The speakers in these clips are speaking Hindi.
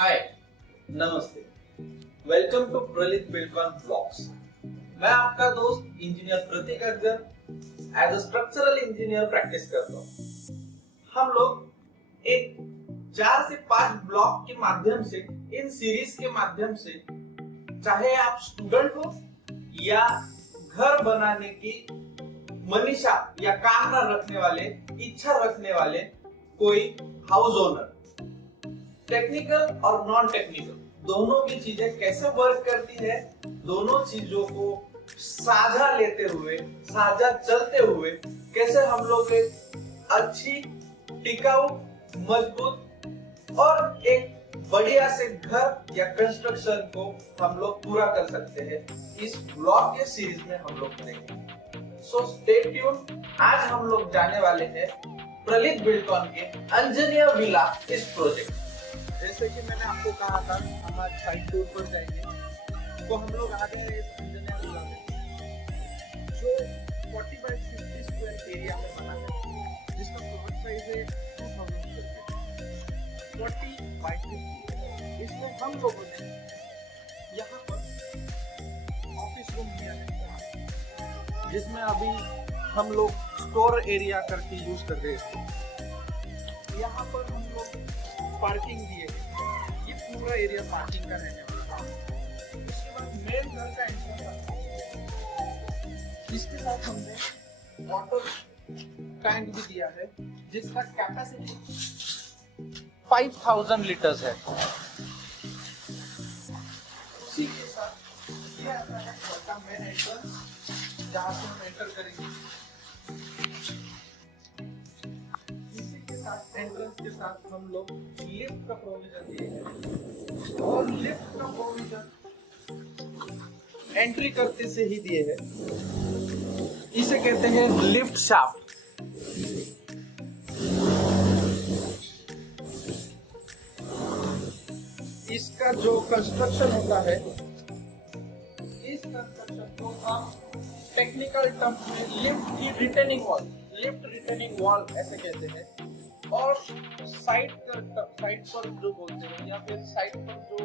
हाय, नमस्ते। Welcome to Pralit Buildcon blogs. मैं आपका दोस्त engineer Prateek Aggar as a structural engineer practice करता हूँ। हम लोग एक 4 से 5 ब्लॉग के माध्यम से, इन सीरीज के माध्यम से, चाहे आप स्टूडेंट हो या घर बनाने की मनीषा या काम रखने वाले, इच्छा रखने वाले कोई हाउस ओनर, टेक्निकल और नॉन टेक्निकल दोनों भी चीजें कैसे वर्क करती है, दोनों चीजों को साझा लेते हुए, साझा चलते हुए कैसे हम लोग एक अच्छी, टिकाऊ, मजबूत और एक बढ़िया से घर या कंस्ट्रक्शन को हम लोग पूरा कर सकते हैं, इस ब्लॉग के सीरीज में हम लोग करेंगे। So stay tune. आज हम लोग जाने वाले हैं प्रलित बिल्डकॉन के अंजनिया विला इस प्रोजेक्ट। जैसे कि मैंने आपको कहा था, हम आज साइट टूर पर जाएंगे, तो हम लोग आ गए इस अंजनिया विला में, जो 40 बाय 50 स्क्वायर एरिया में बना है, जिसका प्लॉट साइज है 2000 स्क्वायर, 40 बाय 50। इसमें हम लोगों ने यहाँ पर ऑफिस रूम लिया है, जिसमें अभी हम लोग स्टोर एरिया करके यूज कर रहे हैं। यहाँ पर हम लोग पार्किंग दिए है, ये पूरा एरिया पार्किंग का रहने वाला है। उसके बाद मेन घर का एंट्रेंस आता है, इसके साथ हमने वाटर टैंक भी दिया है, जिसका कैपेसिटी 5000 लीटर्स है। इसी के साथ ये आता है घर का मेन एंट्रेंस, जहाँ से हम एंटर करेंगे। एंट्रेंस के साथ हम लोग लिफ्ट का प्रोविजन दिए हैं, और लिफ्ट का प्रोविजन एंट्री करते से ही दिए हैं। इसे कहते हैं लिफ्ट शाफ्ट। इसका जो कंस्ट्रक्शन होता है, इस कंस्ट्रक्शन को हम टेक्निकल टर्म्स में लिफ्ट रिटेनिंग वॉल ऐसे कहते हैं। और साइट पर जो बोलते हैं, या फिर साइट पर जो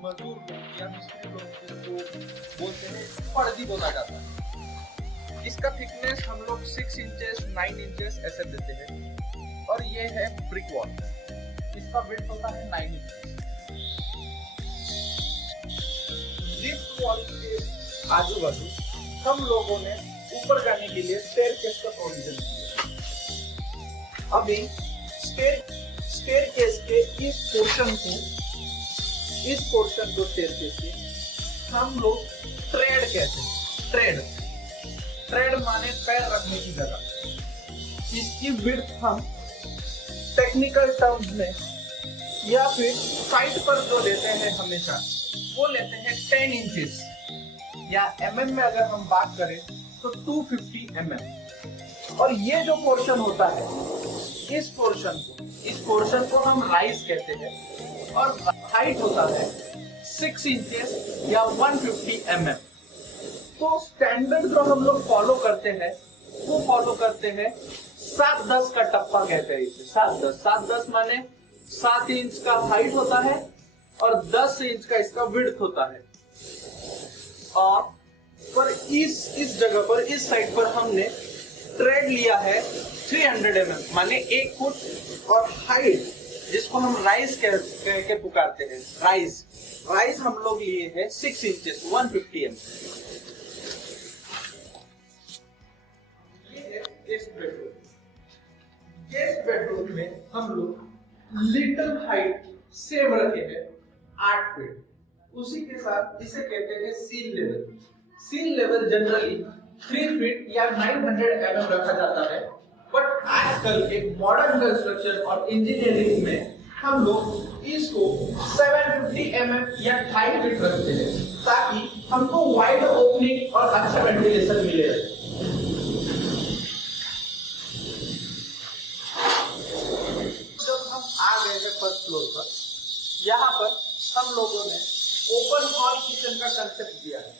मजदूर लोग या मिस्त्री लोग जो बोलते हैं, पर्दी बोला जाता है। इसका थिकनेस हम लोग 6 इंचेस 9 इंचेस ऐसे देते हैं। और ये है ब्रिक वॉल, इसका विड्थ होता है 9 इंचेस। लिफ्ट वॉल के आजू बाजू हम लोगों ने ऊपर जाने के लिए स्टेयरकेस का प्रोविजन किया। अभी स्टेयरकेस के इस पोर्शन को स्टेयरकेस के हम लोग ट्रेड कहते हैं। ट्रेड माने पैर रखने की जगह। इसकी विड्थ हम टेक्निकल टर्म्स में या फिर साइट पर जो लेते हैं हमेशा, वो लेते हैं 10 इंचेस, या mm में अगर हम बात करें तो 250 mm। और ये जो पोर्शन होता है, इस पोर्शन को हम राइज कहते हैं, और हाइट होता है 6 इंचेस या 150 mm। तो स्टैंडर्ड जो हम लोग फॉलो करते हैं, वो फॉलो करते हैं 7-10 का टप्पा कहते हैं इसे। 7-10 माने 7 इंच का हाइट होता है और 10 इंच का इसका विड्थ होता है। और पर इस जगह पर, इस साइड पर हमने ट्रेड लिया है 300 mm माने 1 फुट, और हाइट जिसको हम राइज कह के पुकारते हैं, राइज हम लोग लिए हैं 6 इंचेस 150 mm। ये है गेस्ट बेडरूम में हम लोग लिटल हाइट सेम रखे हैं 8 फीट। उसी के साथ इसे कहते हैं सील लेवल जनरली 3 फीट या 900 mm रखा जाता है। बट आजकल के मॉडर्न कंस्ट्रक्शन और इंजीनियरिंग में हम लोग इसको 750 mm या 2.5 फीट रखते हैं, ताकि हमको वाइड ओपनिंग और अच्छा वेंटिलेशन मिले। जब हम आ गए हैं फर्स्ट फ्लोर पर, यहाँ पर हम लोगों ने ओपन हॉल किचन का कंसेप्ट दिया है।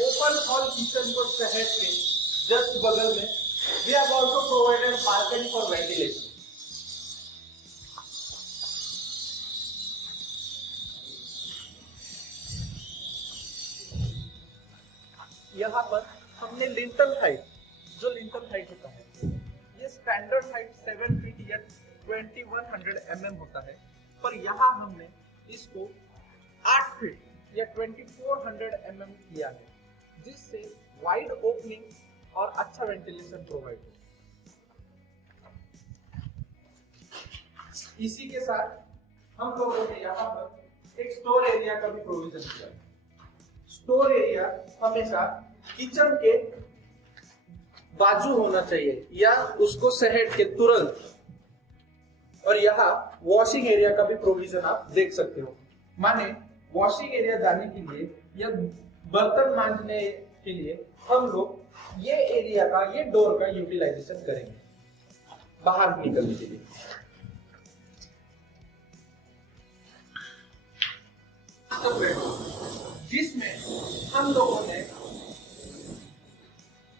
ओपन हॉल किचन को शहर के जस्ट बगल में we have also provided balcony for ventilation। यहाँ पर हमने लिंटल हाइट, जो लिंटल हाइट होता है ये स्टैंडर्ड हाइट 7 फीट या 2100 mm होता है, पर यहाँ हमने इसको 8 फीट या 2400 mm किया है, जिससे वाइड ओपनिंग और अच्छा वेंटिलेशन प्रोवाइड हो। इसी के साथ हम लोगों ने यहाँ पर एक स्टोर एरिया का भी प्रोविजन किया। स्टोर एरिया हमेशा किचन के बाजू होना चाहिए या उसको सहेट के तुरंत, और यहाँ वॉशिंग एरिया का भी प्रोविजन आप देख सकते हो। माने वॉशिंग एरिया जाने के लिए या बर्तन मांजने के लिए हम लोग ये एरिया का, ये डोर का यूटिलाइजेशन करेंगे बाहर निकलने के लिए। जिसमें हम लोगों ने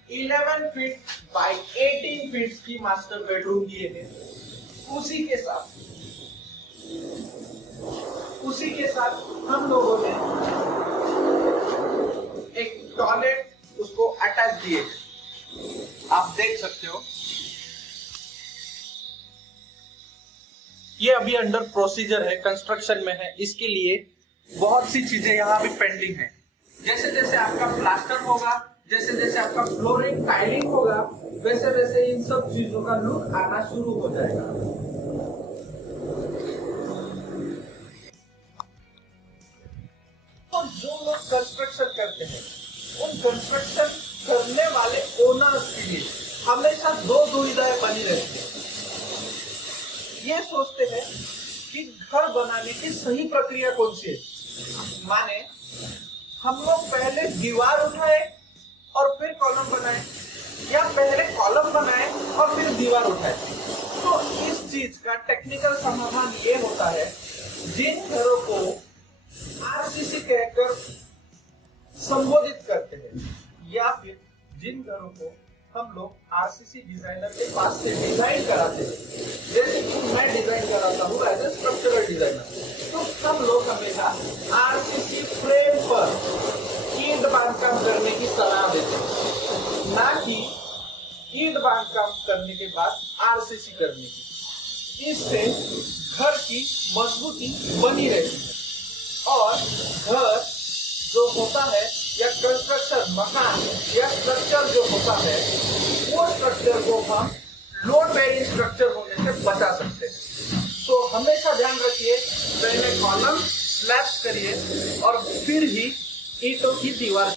11 फीट बाय 18 फीट की मास्टर बेडरूम दिए हैं। उसी के साथ हम लोगों ने एक टॉयलेट उसको अटैच दिए, आप देख सकते हो। ये अभी अंडर प्रोसीजर है, कंस्ट्रक्शन में है, इसके लिए बहुत सी चीजें यहाँ भी पेंडिंग है। जैसे जैसे आपका प्लास्टर होगा, जैसे जैसे आपका फ्लोरिंग टाइलिंग होगा, वैसे वैसे इन सब चीजों का लुक आना शुरू हो जाएगा। तो जो लोग कंस्ट्रक्शन करते हैं, उन कंस्ट्रक्शन करने वाले ओनर्स के लिए हमेशा दो दुविधाएं बनी रहती है। ये सोचते हैं कि घर बनाने की सही प्रक्रिया कौन सी है। माने हम लोग पहले दीवार उठाए और फिर कॉलम बनाए, या पहले कॉलम बनाए और फिर दीवार उठाए। तो इस चीज का टेक्निकल समाधान ये होता है, जिन घरों को आरसीसी कहकर संबोधित करते हैं, या फिर जिन घरों को हम लोग आरसीसी डिजाइनर के पास से डिजाइन कराते हैं, जैसे कि मैं डिजाइन कराता हूँ एज ए स्ट्रक्चरल डिजाइनर, तो हम लोग हमेशा आरसीसी फ्रेम पर ईंट बांधकाम करने की सलाह देते हैं, ना कि ईंट बांधकाम करने के बाद आरसीसी करने की। इससे घर की मजबूती बनी रहती है, और घर जो होता है या कंस्ट्रक्शन, मकान या स्ट्रक्चर जो होता है, वो स्ट्रक्चर को हम लोड बेयरिंग स्ट्रक्चर होने से बचा सकते हैं। तो हमेशा ध्यान रखिए, पहले कॉलम स्लैब्स करिए और फिर ही ईंटों की दीवार